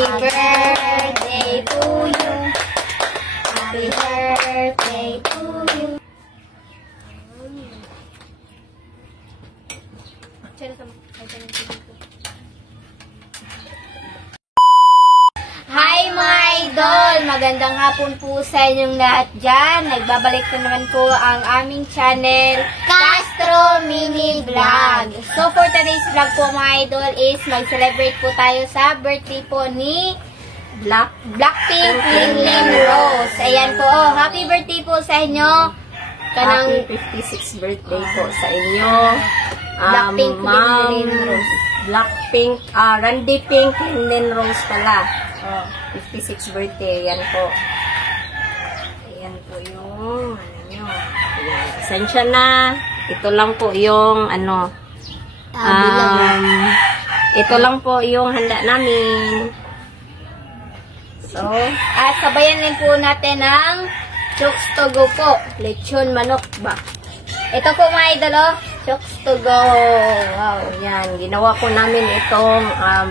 Happy birthday to you. Happy birthday to you. Hi mga idol! Magandang hapon po sa inyong lahat dyan. Nagbabalik na naman po ang aming channel, Castro Mini Vlog. So for today's vlog po mga idol is mag-celebrate po tayo sa birthday po ni Blackpink Linlin Rose. Ayan po, happy birthday po sa inyo. Happy 56th birthday po sa inyo. Blackpink Linlin Rose. Blackpink, Randy Pink Linlin Rose pala. 56th birthday, yan po. Ayan po yung, nyo. Ayan, pasensya na. Ito lang po yung, ito lang po yung handa namin. So, at sabayan din po natin ng Chokes to go po. Lechon manok ba? Ito po mga idol, Chokes to go. Wow, yan. Ginawa po namin itong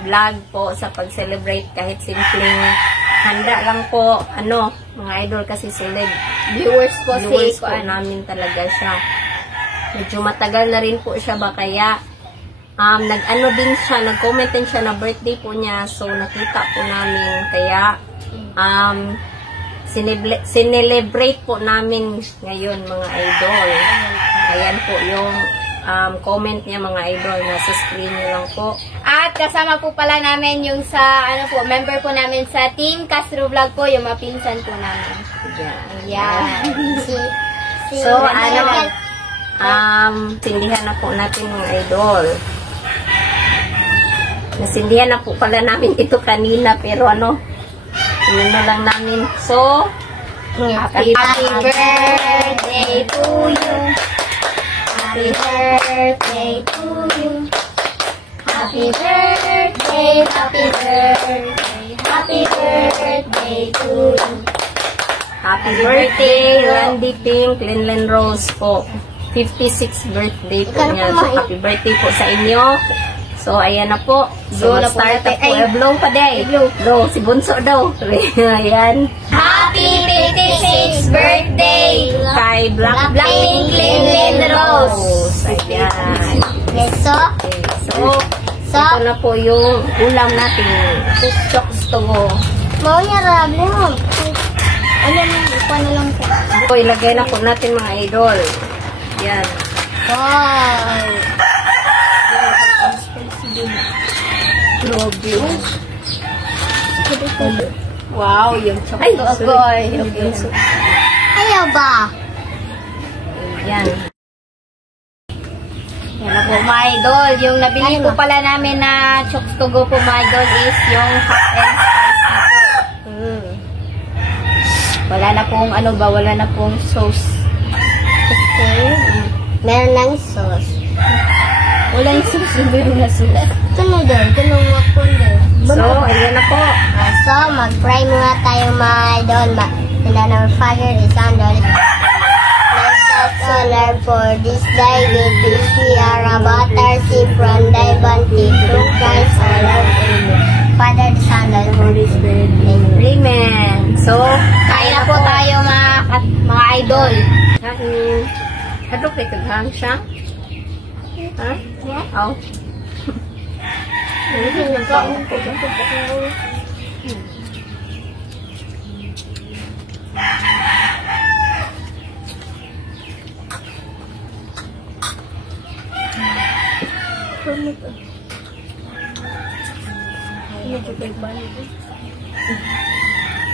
vlog po sa pag-celebrate kahit simpleng handa lang po. Mga idol kasi Viewers po po namin talaga siya. Medyo matagal na rin po siya ba kaya din siya, nag-comment din siya na birthday po niya. So, nakita po namin. Kaya, sinelebrate po namin ngayon mga idol. Ayan po yung comment niya mga idol. Nasa screen niyo lang po. At kasama po pala namin yung sa, member po namin sa Team Castro Vlog po, yung mapinsan po namin. Ayan. So, sindihan na po natin mga idol. Nasindihan na po pala namin ito kanina, pero lang namin. So, happy birthday to you. Happy birthday to you. Happy birthday, happy birthday, happy birthday to you. Happy birthday, Randy Pink Linlin Rose po. 56th birthday po niya. So, happy birthday po sa inyo. So, ayan na po. So, start na po. Blow pa day. Blow. Si Bunso daw. Ayan. Happy 56th birthday kay Blackpink Linlin Rose. Ayan. So, ito na po yung ulam natin. Chokes to go. Mau niya rable mo. Ipa na lang po. So, ilagay na po natin mga idol. Yan. Wow. Wow, yung chocolate. Ayaw ba? Yan. Yan na po mga idol. Yung nabili po pala namin na Chokes to go po mga idol is yung hot and spicy. Wala na pong wala na pong sauce. Meron lang sauce. Wala yung sauce, meron na sauce. Ito na doon, tulong ako doon. So, ayan na po. So, mag-fry muna tayo mga idol. And then our fire is on the solar for this day with this Sierra butter, saffron, diamante, fruit rice, solar, Father the Son, the Holy Spirit. Amen. So, kain na po tayo mga idol. Kain. Hadok kay kaghang siya? Ha? Oh.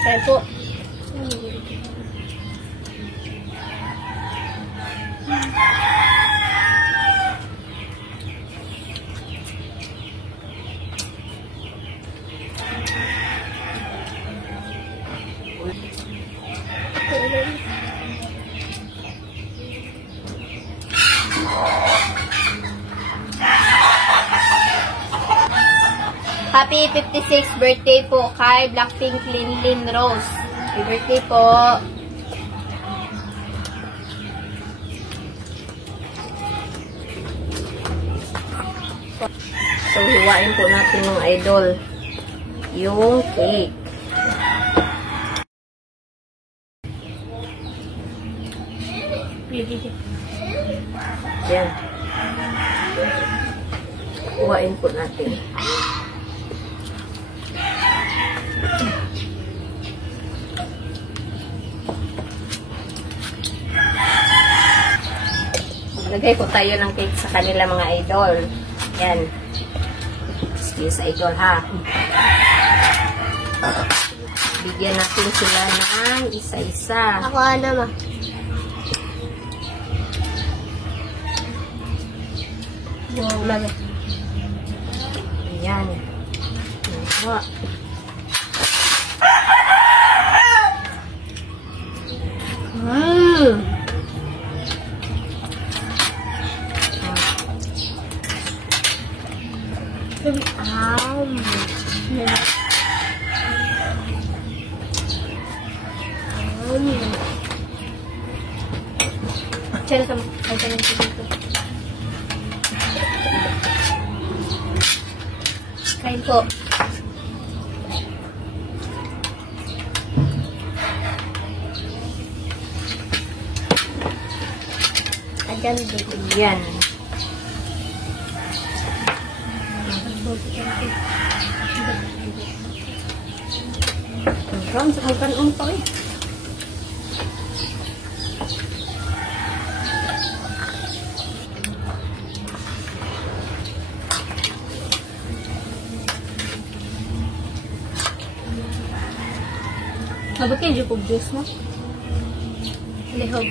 Kaya po. Happy 56th birthday po kay Blackpink Linlin Rose. Happy birthday po. So, hiwain po natin yung idol. yung cake. Yan. Kuhain po natin. Lagay ko tayo ng cake sa kanila mga idol. Yan. Excuse idol ha. Bigyan natin sila ng isa-isa. Ako ma. Ayan. Ayan. Chala ka mo. Ay, ka lang dito. Kain po. Ayan dito. Yan. Ron, sa mga kanon pa eh. Sabot kayo yung juice mo? Lihog.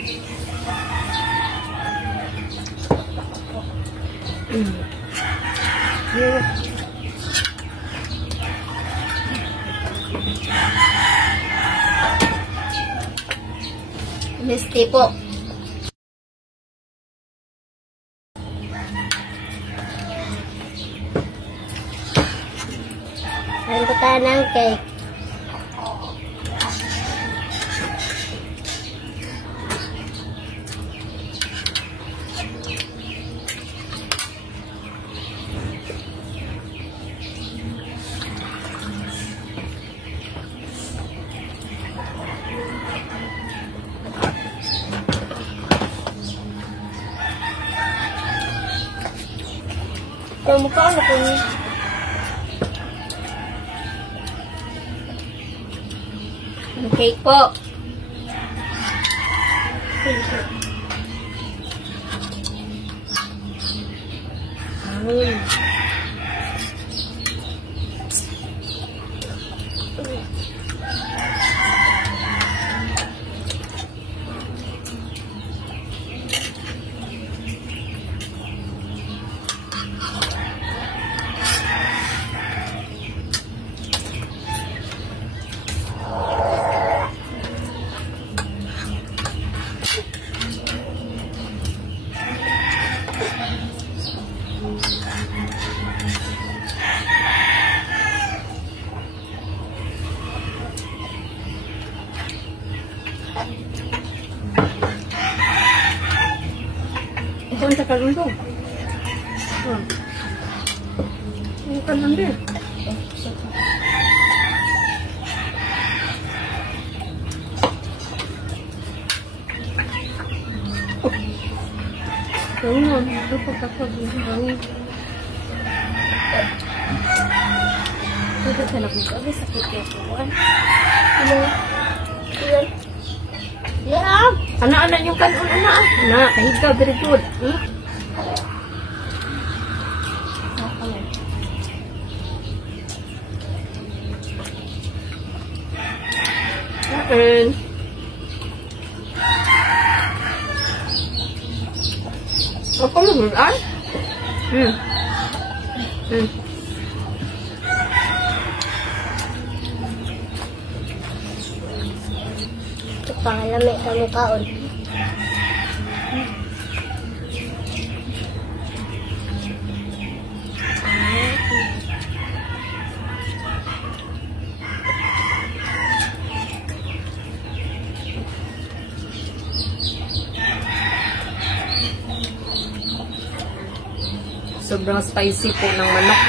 Misty po. Kain ko tayo ng cake. Mukha na po niya. Cake po. Ito ang takalun to. Ang takalun din. Ito nga, ito pagkakagulong. Ito ka na kung sabi, sakit yung kuwan. Ano? Ilan? Yeah. Ana-ana yung kanon, ana. Na, kahiga, very good. And apa mo bulan? Pangalami sa mukhaon. Sobrang spicy po ng manok.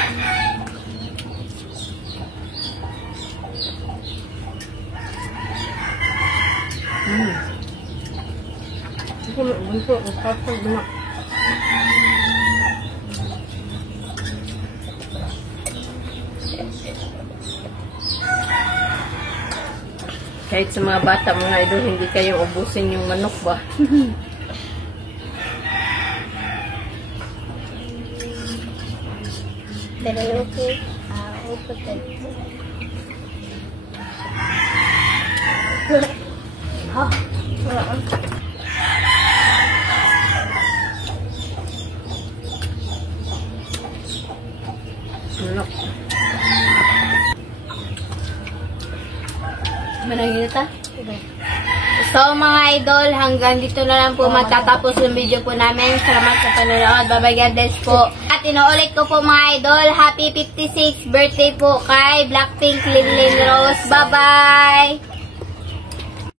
Kahit sa mga bata, mga idol, hindi kayong ubusin yung manok ba? Pero okay. Okay. Manok. Managin ta? So mga idol, hanggang dito na lang po magtatapos yung video po namin. Salamat sa panonood. Bye-bye, God bless po. At inuulit ko po mga idol, happy 56th birthday po kay Blackpink Linlin Rose. Bye-bye!